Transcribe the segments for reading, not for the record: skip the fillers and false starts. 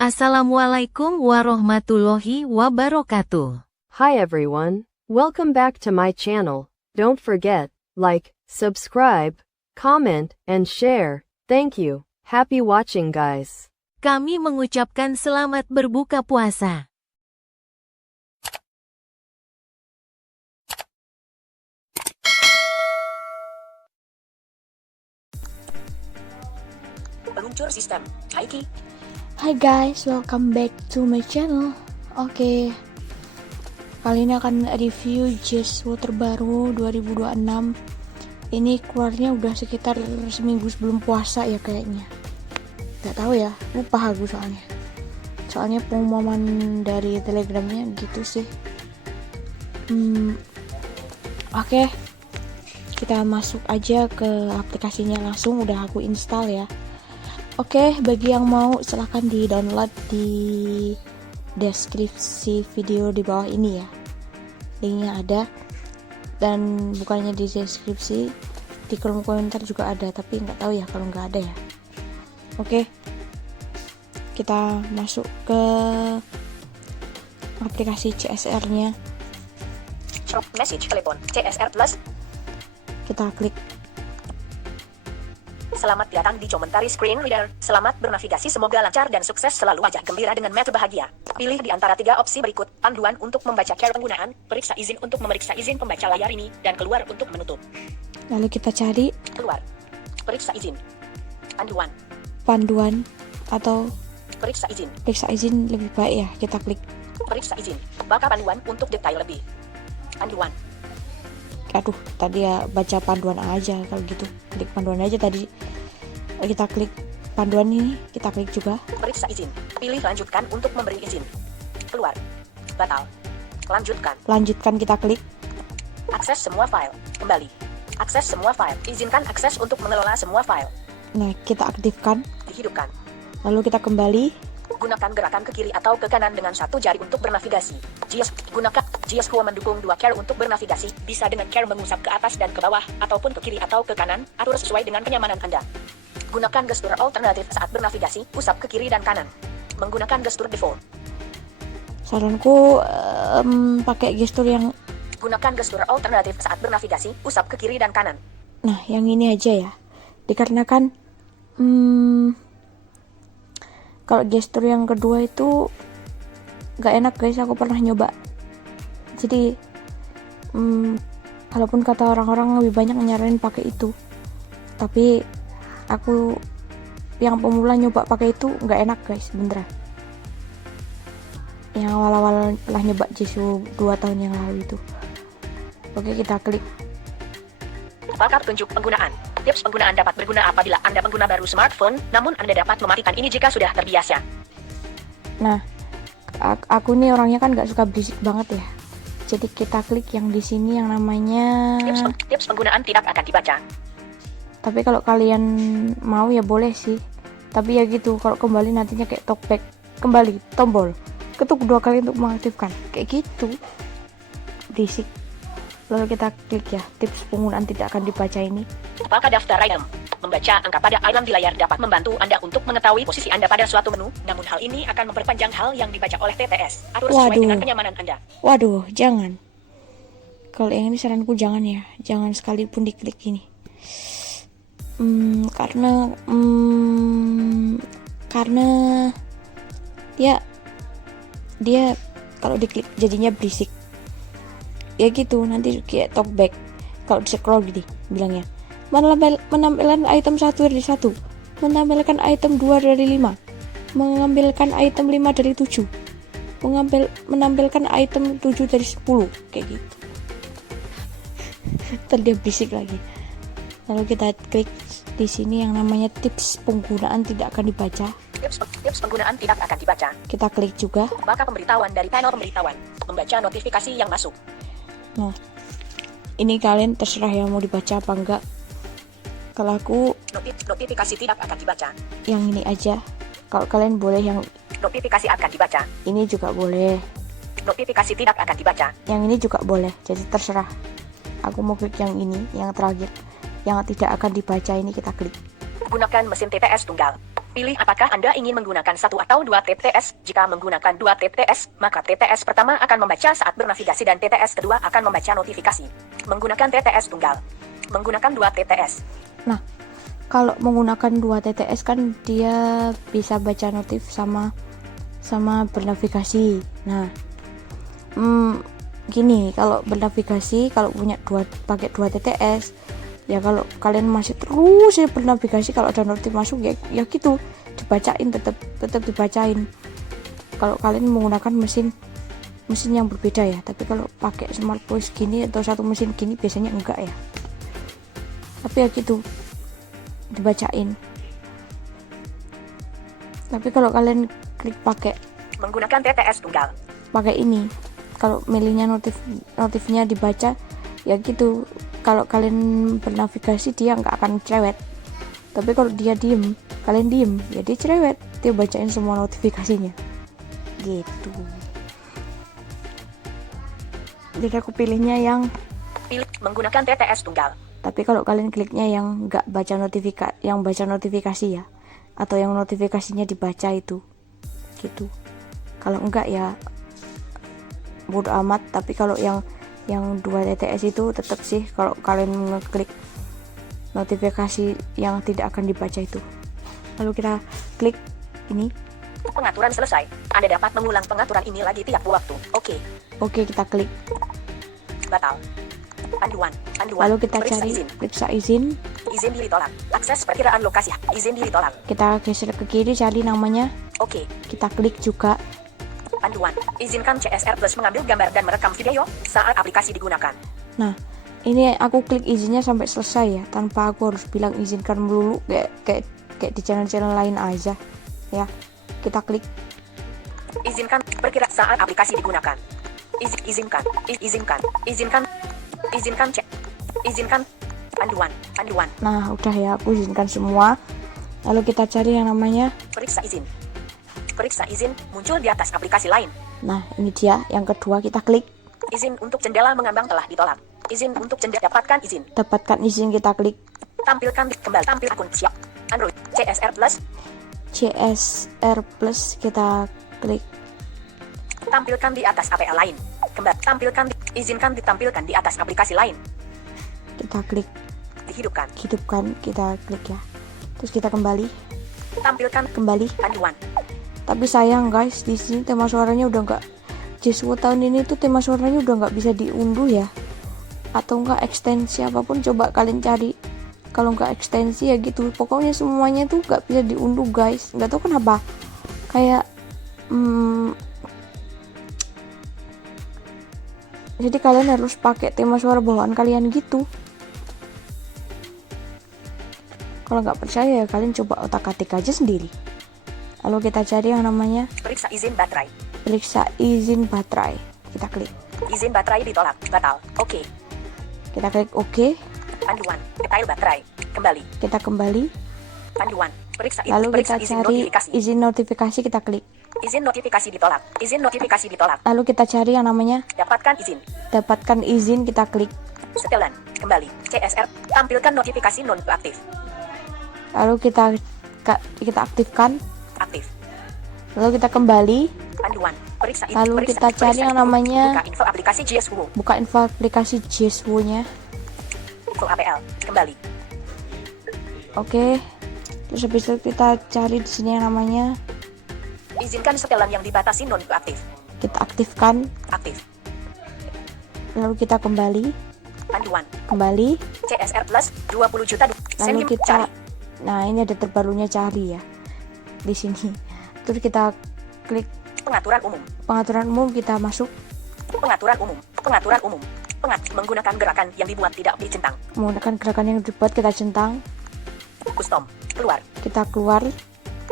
Assalamualaikum warahmatullahi wabarakatuh. Hi everyone, welcome back to my channel. Don't forget, like, subscribe, comment, and share. Thank you. Happy watching guys. Kami mengucapkan selamat berbuka puasa. Peluncur sistem. Hai Ki. Hi guys, welcome back to my channel. Oke, kali ini akan review Jeswo terbaru 2026. Ini keluarnya udah sekitar seminggu sebelum puasa ya kayaknya. Gak tahu ya, lupa aku soalnya. Soalnya pengumuman dari telegramnya gitu sih. Oke, kita masuk aja ke aplikasinya langsung. Udah aku install ya. Oke, bagi yang mau silahkan di-download di deskripsi video di bawah ini ya. Linknya ada. Dan bukannya di deskripsi, di kolom komentar juga ada. Tapi nggak tahu ya kalau nggak ada ya. Oke, kita masuk ke aplikasi CSR-nya. Shop message telepon CSR Plus. Kita klik. Selamat datang di Commentary Screen Reader. Selamat bernavigasi, semoga lancar dan sukses selalu, wajah gembira dengan mata bahagia. Pilih di antara 3 opsi berikut: panduan untuk membaca cara penggunaan, periksa izin untuk memeriksa izin pembaca layar ini, dan keluar untuk menutup. Lalu kita cari Keluar. Periksa izin. panduan atau Periksa izin. periksa izin lebih baik ya. Kita klik. Periksa izin. Buka panduan untuk detail lebih. Panduan. Aduh, tadi ya baca panduan aja kalau gitu. Klik panduan aja tadi. Kita klik panduan ini, kita klik juga. Periksa izin. Pilih lanjutkan untuk memberi izin. Keluar. Batal. Lanjutkan. Lanjutkan, kita klik. Akses semua file. Kembali. Akses semua file. Izinkan akses untuk mengelola semua file. Nah, kita aktifkan. Dihidupkan. Lalu kita kembali. Gunakan gerakan ke kiri atau ke kanan dengan satu jari untuk bernavigasi. Gunakan Jeswo mendukung 2 care untuk bernavigasi. Bisa dengan care mengusap ke atas dan ke bawah, ataupun ke kiri atau ke kanan. Atur sesuai dengan kenyamanan Anda. Gunakan gestur alternatif saat bernavigasi. Usap ke kiri dan kanan. Menggunakan gestur default. Saranku pakai gestur yang Gunakan gestur alternatif saat bernavigasi. Usap ke kiri dan kanan. nah, yang ini aja ya. Dikarenakan kalau gestur yang kedua itu gak enak guys, aku pernah nyoba. Jadi walaupun kata orang-orang lebih banyak nyaranin pakai itu, tapi aku yang pemula nyoba pakai itu gak enak guys, beneran. Yang awal-awal pernah nyoba Jeswo 2 tahun yang lalu itu. Oke, kita klik. Apakah petunjuk penggunaan? Tips penggunaan dapat berguna apabila Anda pengguna baru smartphone, namun Anda dapat mematikan ini jika sudah terbiasa. Nah, aku nih orangnya kan gak suka berisik banget ya. Jadi kita klik yang di sini yang namanya Tips penggunaan tidak akan dibaca. Tapi kalau kalian mau ya boleh sih. Tapi ya gitu, kalau kembali nantinya kayak talkback. Kembali, tombol ketuk 2 kali untuk mengaktifkan. Kayak gitu, berisik. Lalu kita klik ya, tips penggunaan tidak akan dibaca ini. Apakah daftar item? Membaca angka pada item di layar dapat membantu Anda untuk mengetahui posisi Anda pada suatu menu, namun hal ini akan memperpanjang hal yang dibaca oleh TTS. Atur sesuai dengan kenyamanan Anda. Waduh, jangan. Kalau yang ini saranku jangan ya. Jangan sekalipun diklik ini. Karena dia kalau diklik jadinya berisik. Ya gitu, nanti kayak talkback. Kalau di scroll gini bilangnya, menampilkan item 1 dari 1, menampilkan item 2 dari 5, mengambilkan item 5 dari 7, menampilkan item 7 dari 10, kayak gitu. Ntar dia berisik lagi. Lalu kita klik di sini yang namanya tips penggunaan tidak akan dibaca. Tips penggunaan tidak akan dibaca. Kita klik juga. Buka pemberitahuan dari panel pemberitahuan. Membaca notifikasi yang masuk. Nah, ini kalian terserah yang mau dibaca apa enggak. Kalau aku Notifikasi tidak akan dibaca. yang ini aja. Kalau kalian boleh yang Notifikasi akan dibaca. ini juga boleh. Notifikasi tidak akan dibaca. Yang ini juga boleh. Jadi terserah. Aku mau klik yang ini, yang terakhir. Yang tidak akan dibaca ini kita klik. Gunakan mesin TTS tunggal. Pilih apakah Anda ingin menggunakan 1 atau 2 TTS. Jika menggunakan 2 TTS, maka TTS pertama akan membaca saat bernavigasi dan TTS kedua akan membaca notifikasi. Menggunakan TTS tunggal. Menggunakan 2 TTS. Nah, kalau menggunakan 2 TTS kan dia bisa baca notif sama bernavigasi. Nah, gini, kalau bernavigasi, kalau pakai 2 TTS, ya kalau kalian masih terus ya bernavigasi, kalau ada notif masuk ya gitu dibacain, tetap dibacain. Kalau kalian menggunakan mesin yang berbeda ya, tapi kalau pakai smart voice gini atau satu mesin gini biasanya enggak ya, tapi ya gitu dibacain. Tapi kalau kalian klik pakai Menggunakan TTS tunggal. pakai ini, kalau milihnya notifnya dibaca ya gitu. Kalau kalian bernavigasi dia nggak akan cerewet, tapi kalau dia kalian diem ya dia cerewet, dia bacain semua notifikasinya gitu. Jadi aku pilihnya yang Pilih menggunakan TTS tunggal. tapi kalau kalian kliknya yang nggak baca notifikasi ya, atau yang notifikasinya dibaca itu gitu. Kalau enggak ya bodo amat. Tapi kalau yang 2 TTS itu tetap sih, kalau kalian ngeklik notifikasi yang tidak akan dibaca itu. Lalu kita klik ini. Pengaturan selesai. Anda dapat mengulang pengaturan ini lagi tiap waktu. Oke, kita klik. Batal. Panduan. Lalu kita Periksa cari izin. periksa izin. Izin ditolak. Akses perkiraan lokasi. Izin ditolak. Kita geser ke kiri, cari namanya. Oke. Kita klik juga. Panduan. Izinkan CSR Plus mengambil gambar dan merekam video saat aplikasi digunakan. Nah, ini aku klik izinnya sampai selesai ya, tanpa aku harus bilang izinkan melulu kayak di channel-channel lain aja ya. Kita klik. Izinkan perkiraan saat aplikasi digunakan. Izinkan panduan. Nah, udah ya, aku izinkan semua. Lalu kita cari yang namanya. Periksa izin muncul di atas aplikasi lain. Nah, ini dia yang kedua, kita klik. Izin untuk jendela mengambang telah ditolak. Izin untuk jendela dapatkan izin. Dapatkan izin, kita klik. Tampil akun siap. Android CSR Plus kita klik. Tampilkan di atas APA lain. Izinkan ditampilkan di atas aplikasi lain. Kita klik. Dihidupkan. Kita klik ya. Terus kita kembali. Tampilkan Kembali. panduan. Tapi sayang guys, di sini tema suaranya udah nggak. Jeswo tahun ini tuh tema suaranya udah nggak bisa diunduh ya. Atau nggak ekstensi apapun, coba kalian cari. Kalau nggak ekstensi ya gitu. Pokoknya semuanya tuh nggak bisa diunduh guys. Nggak tahu kenapa. Kayak jadi kalian harus pakai tema suara bawaan kalian gitu. Kalau nggak percaya ya kalian coba otak-atik aja sendiri. Lalu kita cari yang namanya Periksa izin baterai. periksa izin baterai. Kita klik. Izin baterai ditolak. Batal. Oke. Kita klik OK. Panduan. Detail baterai. Kembali. Kita kembali. Panduan. Periksa Lalu kita izin cari notifikasi. izin notifikasi. Kita klik. Izin notifikasi ditolak. Izin notifikasi ditolak. Lalu kita cari yang namanya Dapatkan izin. dapatkan izin. Kita klik. Setelan. Kembali. CSR. Tampilkan notifikasi non aktif. Lalu kita aktifkan. Aktif. Lalu kita kembali. Panduan. Periksa Lalu kita cari yang namanya buka info aplikasi JSWO. buka info aplikasi Jeswo-nya. Info APL. Kembali. Oke. Terus habis itu kita cari di sini yang namanya, Izinkan setelan yang dibatasi non aktif. kita aktifkan. Aktif. Lalu kita kembali. Panduan. Kembali. CSR Plus 20 juta. Lalu Senyum kita, cari. nah ini ada terbarunya cari ya di sini. Terus kita klik Pengaturan umum. pengaturan umum, kita masuk. Pengaturan umum. Menggunakan gerakan yang dibuat tidak dicentang. Menggunakan gerakan yang dibuat, kita centang. Custom. Keluar. Kita keluar.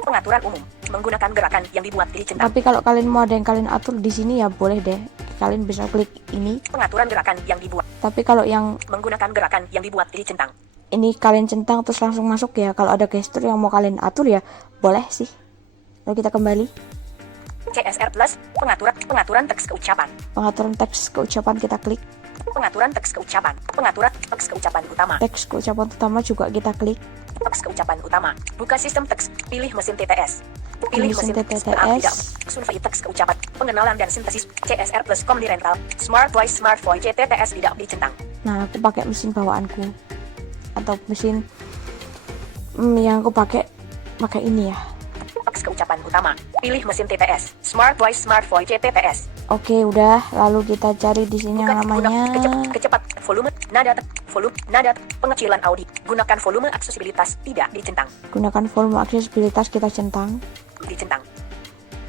Pengaturan umum. Menggunakan gerakan yang dibuat dicentang. Tapi kalau kalian mau ada yang kalian atur di sini ya boleh deh. Kalian bisa klik ini. Pengaturan gerakan yang dibuat. Tapi kalau yang Menggunakan gerakan yang dibuat dicentang. ini kalian centang terus langsung masuk ya. Kalau ada gestur yang mau kalian atur ya boleh sih. Lalu kita kembali. CSR Plus. Pengaturan teks keucapan. Pengaturan teks keucapan, kita klik. Pengaturan teks keucapan. Pengaturan teks keucapan utama. Teks keucapan utama juga kita klik. Teks keucapan utama. Buka sistem teks. Pilih mesin TTS. Pilih mesin TTS. tidak. Survei teks keucapan. Pengenalan dan sintesis. CSR plus com di rental. Smart voice CTTS tidak dicentang. Nah, aku pakai mesin bawaanku atau mesin yang aku pakai ini ya. Teks keucapan utama. Pilih mesin TTS. Smart voice CTTS. Oke, udah. Lalu kita cari di sini yang namanya Kecepat. Volume. Nada. Pengecilan audio. Gunakan volume aksesibilitas. Tidak dicentang. gunakan volume aksesibilitas, kita centang. Dicentang.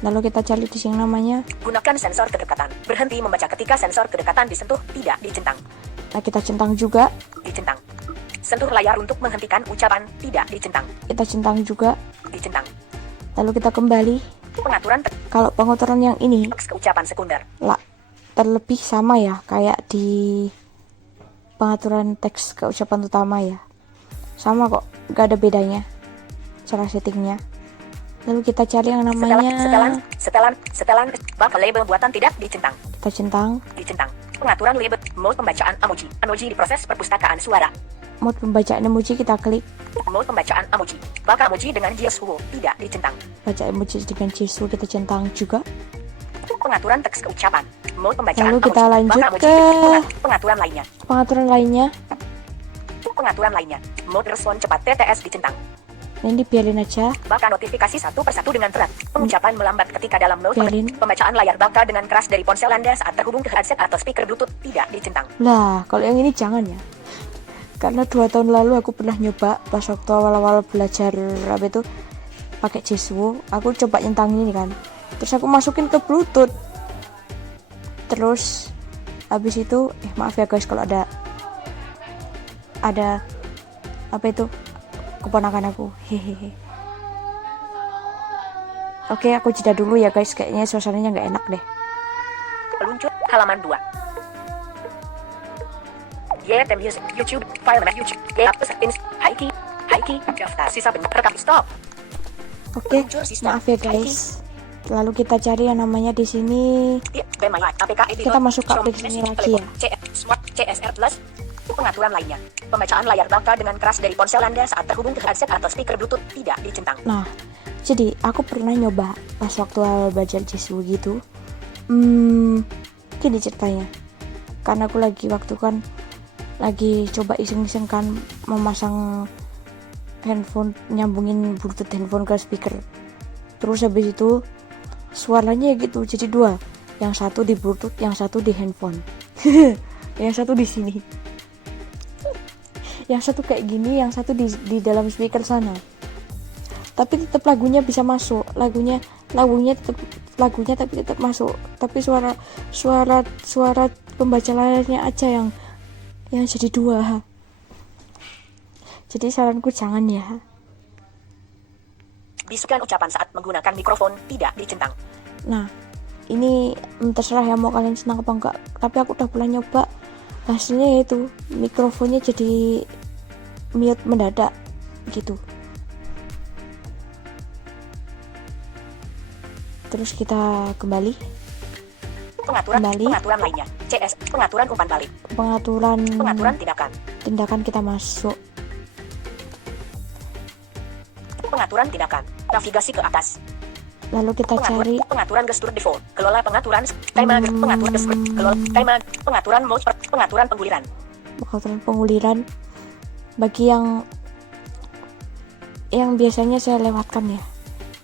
Lalu kita cari di sini yang namanya. Gunakan sensor kedekatan. Berhenti membaca ketika sensor kedekatan disentuh. Tidak dicentang. Nah, kita centang juga. Dicentang. Sentuh layar untuk menghentikan ucapan. Tidak dicentang. Kita centang juga. Dicentang. Lalu kita kembali. Pengaturan Kalau pengaturan yang ini teks keucapan sekunder. terlebih sama ya kayak di pengaturan teks keucapan utama ya. Sama kok, gak ada bedanya cara settingnya. Lalu kita cari yang namanya Setelan bakal label buatan tidak dicentang. kita centang. Dicentang. Pengaturan label mode pembacaan emoji. Emoji di proses perpustakaan suara. Mode pembacaan emoji kita klik. Mode pembacaan emoji. Bakal emoji dengan JSW tidak dicentang. Baca emoji dengan JSW kita centang juga. Pengaturan teks keucapan. Mode pembacaan Lalu kita emoji. lanjut Bakal emoji ke pengaturan lainnya. Pengaturan lainnya. Mode respon cepat TTS dicentang. Ini biarin aja. Bakal notifikasi satu persatu dengan berat. Pengucapan melambat ketika dalam mode Biarin. pembacaan layar bakal dengan keras dari ponsel Anda saat terhubung ke headset atau speaker Bluetooth tidak dicentang. Lah, kalau yang ini jangan ya. Karena 2 tahun lalu aku pernah nyoba pas waktu awal-awal belajar apa itu pakai JSW, aku coba nyentang ini kan. Terus aku masukin ke Bluetooth. Terus habis itu maaf ya guys kalau ada apa itu keponakan aku. Hehehe. Oke, aku jeda dulu ya guys, kayaknya suasananya nggak enak deh. Peluncur halaman 2. YT Music, YouTube, file map YouTube, App Settings, Haiki, daftar sisa rekam stop. Oke, Peluncur sistem, maaf ya guys. Lalu kita cari yang namanya di sini. APK editor, Kita masuk ke Chrome, aplikasi Message, lagi ya. Smart CSR Plus. Pengaturan lainnya. Pembacaan layar bakal dengan keras dari ponsel Anda saat terhubung ke headset atau speaker Bluetooth tidak dicentang. Nah, jadi aku pernah nyoba pas waktu awal belajar JSW gitu. Gini ceritanya. Karena aku lagi coba iseng-iseng kan memasang handphone, nyambungin Bluetooth handphone ke speaker. Terus habis itu suaranya gitu jadi 2. Yang satu di Bluetooth, yang satu di handphone. Yang satu di sini. Yang satu kayak gini, yang satu di dalam speaker sana. Tapi tetap lagunya bisa masuk. Lagunya tapi tetap masuk. Tapi suara pembaca layarnya aja yang jadi 2. Jadi saranku jangan ya. Bisukan ucapan saat menggunakan mikrofon tidak dicentang. Nah, ini terserah ya mau kalian senang apa enggak. Tapi aku udah pernah nyoba. Hasilnya yaitu mikrofonnya jadi mute mendadak gitu. Terus kita kembali. Pengaturan lainnya. CS pengaturan umpan balik. Pengaturan Tindakan kita masuk. Pengaturan tindakan. Navigasi ke atas. Lalu kita cari Pengaturan gestur default. Kelola pengaturan tema pengaturan gestur. Kelola tema pengaturan mode pengaturan pengguliran. pengaturan penguliran. Bagi yang biasanya saya lewatkan ya.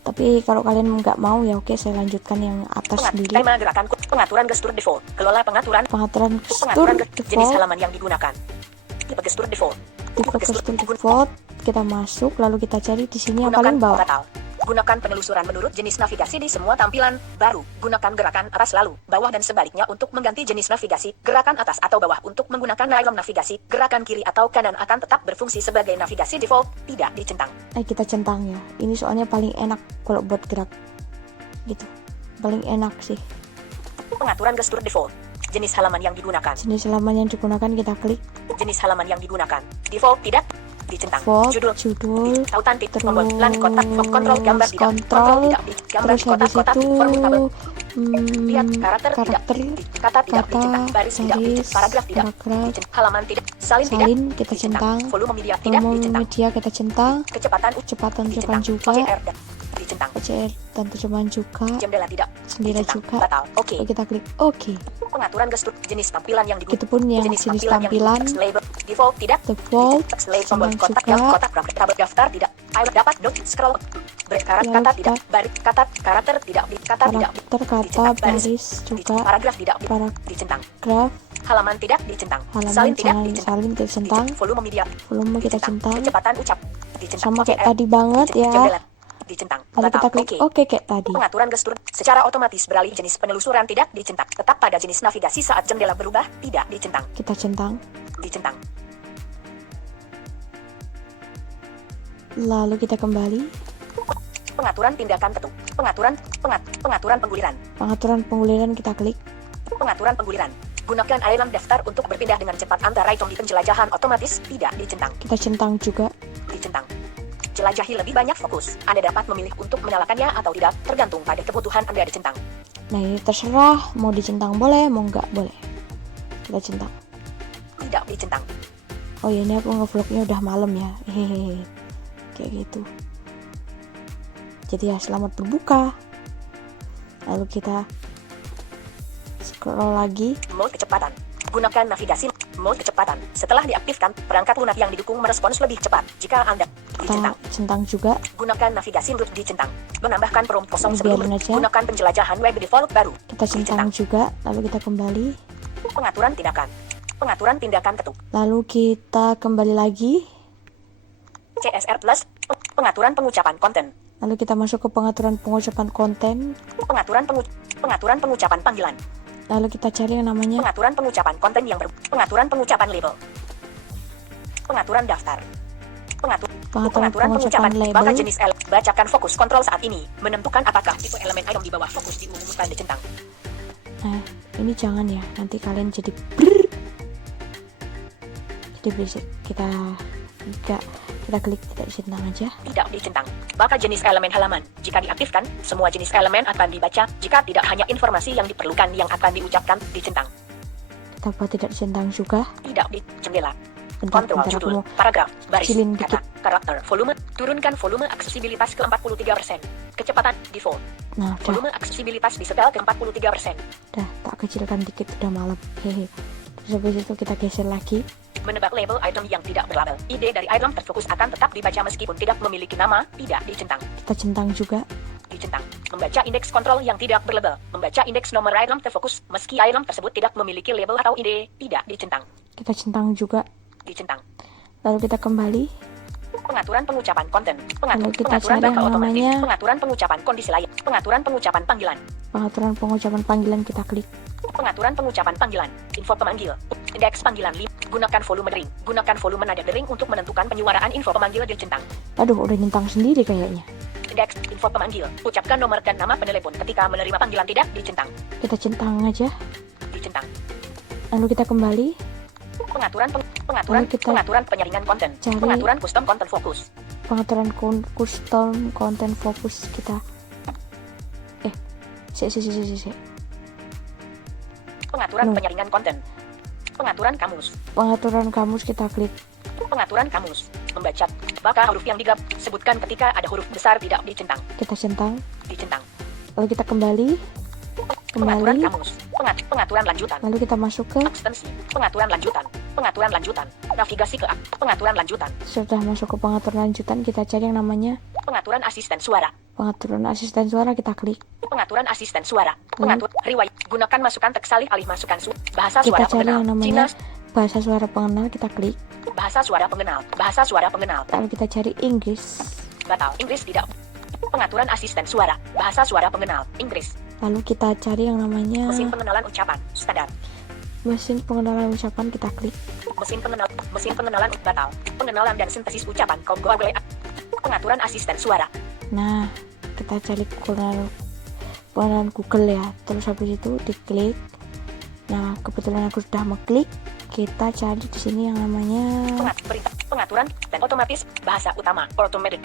Tapi kalau kalian nggak mau ya oke, saya lanjutkan yang atas sendiri. Tema gerakan pengaturan gestur default. Kelola pengaturan gestur jenis default. halaman yang digunakan. Tipe gestur default. Tipe gestur default. Kita masuk lalu kita cari di sini yang paling bawah. Batal. Gunakan penelusuran menurut jenis navigasi di semua tampilan baru. Gunakan gerakan atas lalu, bawah dan sebaliknya untuk mengganti jenis navigasi. Gerakan atas atau bawah untuk menggunakan nylon navigasi. Gerakan kiri atau kanan akan tetap berfungsi sebagai navigasi default, tidak dicentang. Kita centang ya. Ini soalnya paling enak kalau buat gerak. Gitu. Paling enak sih. Pengaturan gestur default. Jenis halaman yang digunakan. Jenis halaman yang digunakan kita klik. Jenis halaman yang digunakan. Default tidak. dicentang. Volt, Judul, judul, tautan titik terus tombol, lan kotak, kontrol gambar tidak, kontrol, tidak, gambar terus habis kotak-kotak, itu form tabel, lihat karakter tidak, karakter, kata tidak dicentang, baris tidak dicentang, paragraf tidak paragraf, dicentang, halaman tidak, salin tidak salin kita dicentang, centang, volume media tidak volume dicentang, media kita centang, kecepatan kecepatan dicentang, juga, OCR dicentang, OCR dan terjemahan juga, jendela tidak jendela dicentang, juga. batal, oke. Lalu kita klik oke. Pengaturan gestur, jenis tampilan yang digunakan, Itu pun yang jenis tampilan, text label, default tidak, default, text label tombol sama kotak, juga. kotak, tabel daftar tidak, file dapat, dot, scroll, berkarat, Lalu kata kita- tidak, baris, kata, karakter tidak, kata tidak, Karakter, kata, dicentang, baris juga, paragraf tidak, paragraf, dicentang, graf, halaman tidak dicentang, halaman, salin tidak salin, dicentang, salin kita centang, volume media volume kita centang, kecepatan ucap dicentang, sama kayak OCR, tadi banget ya. jendela, dicentang, Lalu kita batal, klik oke. oke kayak tadi. Pengaturan gestur secara otomatis beralih jenis penelusuran tidak dicentang, tetap pada jenis navigasi saat jendela berubah tidak dicentang, Kita centang. dicentang. Lalu kita kembali. Pengaturan tindakan ketuk, pengaturan pengguliran, Pengaturan pengguliran kita klik. pengaturan pengguliran. Gunakan island daftar untuk berpindah dengan cepat antara item di penjelajahan otomatis tidak dicentang, Kita centang juga. dicentang. Jelajahi lebih banyak fokus. Anda dapat memilih untuk menyalakannya atau tidak, tergantung pada kebutuhan Anda dicentang. Nah ini terserah, mau dicentang boleh, mau nggak boleh. Kita centang. Tidak dicentang. Oh ya ini aku ngevlognya udah malam ya. Hehehe. Kayak gitu. Jadi ya selamat berbuka. Lalu kita scroll lagi. Mode kecepatan. Gunakan navigasi mode kecepatan. Setelah diaktifkan, perangkat lunak yang didukung merespons lebih cepat. Jika Anda Kita dicentang, centang juga. gunakan navigasi root dicentang. Menambahkan prompt kosong sebelum Biarin aja. gunakan penjelajahan web default baru. Kita centang juga. Lalu kita kembali. Pengaturan tindakan. Pengaturan tindakan ketuk. Lalu kita kembali lagi. CSR Plus. Pengaturan pengucapan konten. Lalu kita masuk ke pengaturan pengucapan konten. Pengaturan pengucapan panggilan. Lalu kita cari yang namanya Pengaturan pengucapan konten yang pengaturan pengucapan label. Pengaturan daftar. pengaturan pengucapan label. Baca jenis bacakan fokus kontrol saat ini. Menentukan apakah tipe elemen item di bawah fokus diumumkan dicentang. Nah, ini jangan ya, nanti kalian jadi brrr. Jadi bisa kita klik tidak centang aja. Tidak dicentang. Baca jenis elemen halaman. Jika diaktifkan, semua jenis elemen akan dibaca. Jika tidak, hanya informasi yang diperlukan yang akan diucapkan dicentang. Kita buat tidak centang juga. Tidak di jendela. Bentar, Kontrol aku judul, mau paragraf, baris, kecilin kata, dikit. karakter, volume, turunkan volume aksesibilitas ke 43%. Kecepatan default, Nah, volume aksesibilitas disetel ke 43%. dah tak kecilkan dikit, udah malam. Hehe. Terus habis itu kita geser lagi. Menebak label item yang tidak berlabel. Ide dari item terfokus akan tetap dibaca meskipun tidak memiliki nama, tidak dicentang. Kita centang juga. Dicentang. Membaca indeks kontrol yang tidak berlabel. Membaca indeks nomor item terfokus meski item tersebut tidak memiliki label atau ide, tidak dicentang. Kita centang juga. Dicentang. Lalu kita kembali. Pengaturan pengucapan konten. Lalu kita Pengaturan cari yang data otomatis. namanya Pengaturan pengucapan kondisi layak. Pengaturan pengucapan panggilan. Pengaturan pengucapan panggilan kita klik. Pengaturan pengucapan panggilan. Info pemanggil. Indeks panggilan link. Gunakan volume dering. Gunakan volume nada dering untuk menentukan penyuaraan info pemanggil dicentang. Aduh, udah nyentang sendiri kayaknya. Indeks info pemanggil. Ucapkan nomor dan nama penelepon ketika menerima panggilan tidak dicentang. Kita centang aja. Dicentang. Lalu kita kembali. Lalu kita Pengaturan penyaringan konten. cari- Pengaturan custom content fokus. Pengaturan custom content fokus kita. Si. Pengaturan No. penyaringan konten. Pengaturan kamus. Pengaturan kamus kita klik. Pengaturan kamus. Membaca. Maka huruf yang digap. Sebutkan ketika ada huruf besar tidak dicentang. Kita centang. Dicentang. Lalu kita kembali. Pengaturan Kembali. kamus. Pengaturan lanjutan. Lalu kita masuk ke Ekstensi. Pengaturan lanjutan. Pengaturan lanjutan. Navigasi ke pengaturan lanjutan. sudah masuk ke pengaturan lanjutan, kita cari yang namanya Pengaturan asisten suara. pengaturan asisten suara, kita klik. Pengaturan asisten suara. Pengatur riwayat. Gunakan masukan teks salih alih masukan bahasa Kita suara cari pengenal. yang namanya Cina. bahasa suara pengenal, kita klik. Bahasa suara pengenal. Bahasa suara pengenal. Lalu kita cari Inggris. Batal. Inggris tidak. Pengaturan asisten suara. Bahasa suara pengenal. Inggris. Lalu kita cari yang namanya Mesin pengenalan ucapan. Standar. mesin pengenalan ucapan, kita klik. Mesin pengenalan batal. Pengenalan dan sintesis ucapan. Google. Pengaturan asisten suara. Nah, kita cari pengenalan Google ya. Terus habis itu diklik. Nah, kebetulan aku sudah mengklik. Kita cari di sini yang namanya Berita. Pengaturan dan otomatis. Bahasa utama. Automatic.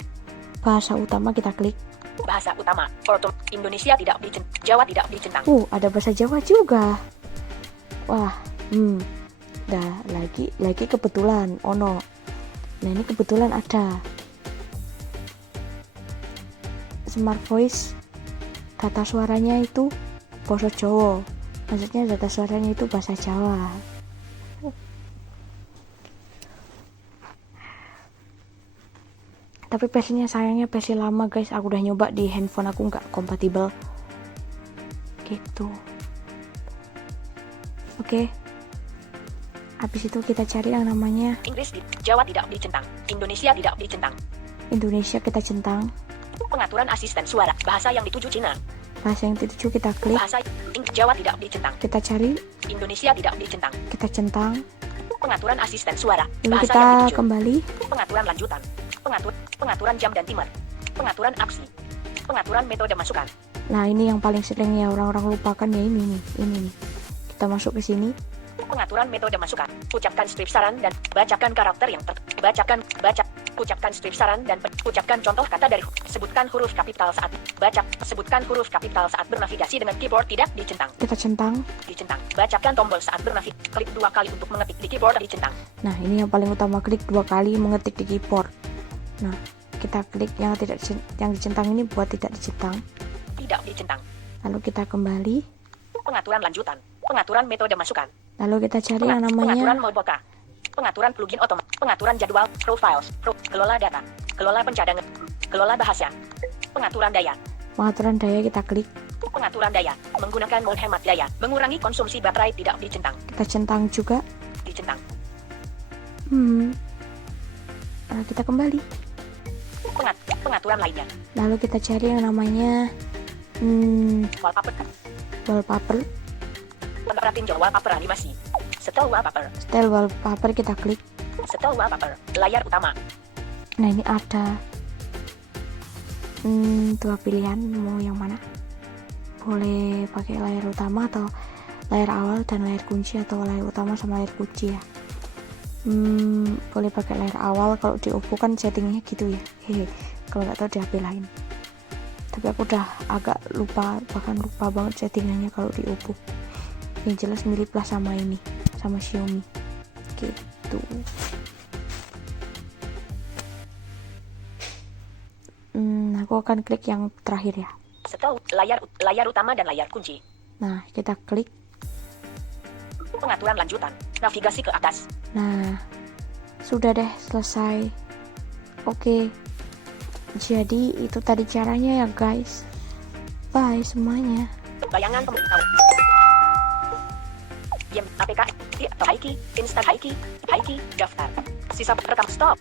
Bahasa utama kita klik. Bahasa utama. Indonesia tidak dicentang. Jawa tidak dicentang. Ada bahasa Jawa juga. Wah, dah lagi kebetulan ono. Nah, ini kebetulan ada. Smart Voice, data suaranya itu bahasa Jawa. Maksudnya data suaranya itu bahasa Jawa. Tapi versinya sayangnya versi lama guys, aku udah nyoba di handphone aku nggak kompatibel gitu. Oke. Habis itu kita cari yang namanya Inggris Jawa tidak dicentang. Indonesia tidak dicentang. Indonesia, kita centang. Pengaturan asisten suara. Bahasa yang dituju Cina. Bahasa yang dituju kita klik. Bahasa Jawa tidak dicentang. Kita cari, Indonesia tidak dicentang. kita centang. Pengaturan asisten suara. Lalu Bahasa kita yang dituju. kembali. Pengaturan lanjutan. Pengaturan jam dan timer. Pengaturan aksi. Pengaturan metode masukan. Nah, ini yang paling sering ya orang-orang lupakan ya, ini nih. Kita masuk ke sini. Pengaturan metode masukan. Ucapkan strip saran dan bacakan karakter yang ucapkan strip saran dan ucapkan contoh kata dari sebutkan huruf kapital saat sebutkan huruf kapital saat bernavigasi dengan keyboard tidak dicentang. Kita centang. Dicentang. Bacakan tombol saat bernavigasi. Klik 2 kali untuk mengetik di keyboard dicentang. Nah, ini yang paling utama, klik 2 kali mengetik di keyboard. Nah, kita klik yang dicentang ini buat tidak dicentang. Tidak dicentang. Lalu kita kembali. Pengaturan lanjutan. Pengaturan metode masukan. Lalu kita cari yang Pengaturan namanya mode buka. Pengaturan plugin otomatis. Pengaturan jadwal. Profiles. Kelola data. Kelola pencadangan. Kelola bahasa. Pengaturan daya. pengaturan daya, kita klik. Pengaturan daya. Menggunakan mode hemat daya. Mengurangi konsumsi baterai tidak dicentang. Kita centang juga. Dicentang. Nah, kita kembali. Pengaturan lainnya. Lalu kita cari yang namanya Wallpaper. wallpaper. Pengaturan tinjau wallpaper animasi. Setel wallpaper. Style wallpaper, kita klik. Setel wallpaper. Layar utama. Nah, ini ada 2 pilihan, mau yang mana? Boleh pakai layar utama atau layar awal dan layar kunci, atau layar utama sama layar kunci ya. Boleh pakai layar awal. Kalau di Oppo kan settingnya gitu ya. Kalau nggak tahu di HP lain. Tapi aku udah agak lupa, bahkan lupa banget settingannya kalau di Oppo. Yang jelas miriplah sama ini, sama Xiaomi gitu. Aku akan klik yang terakhir ya. Setel layar utama dan layar kunci. Nah, kita klik. Pengaturan lanjutan. Navigasi ke atas. Nah, sudah deh, selesai. Oke. Jadi itu tadi caranya ya guys. Bye semuanya. Bayangan pemberitahu. Diam APK atau Haiki, Instant Haiki, daftar. Sisa rekam stop.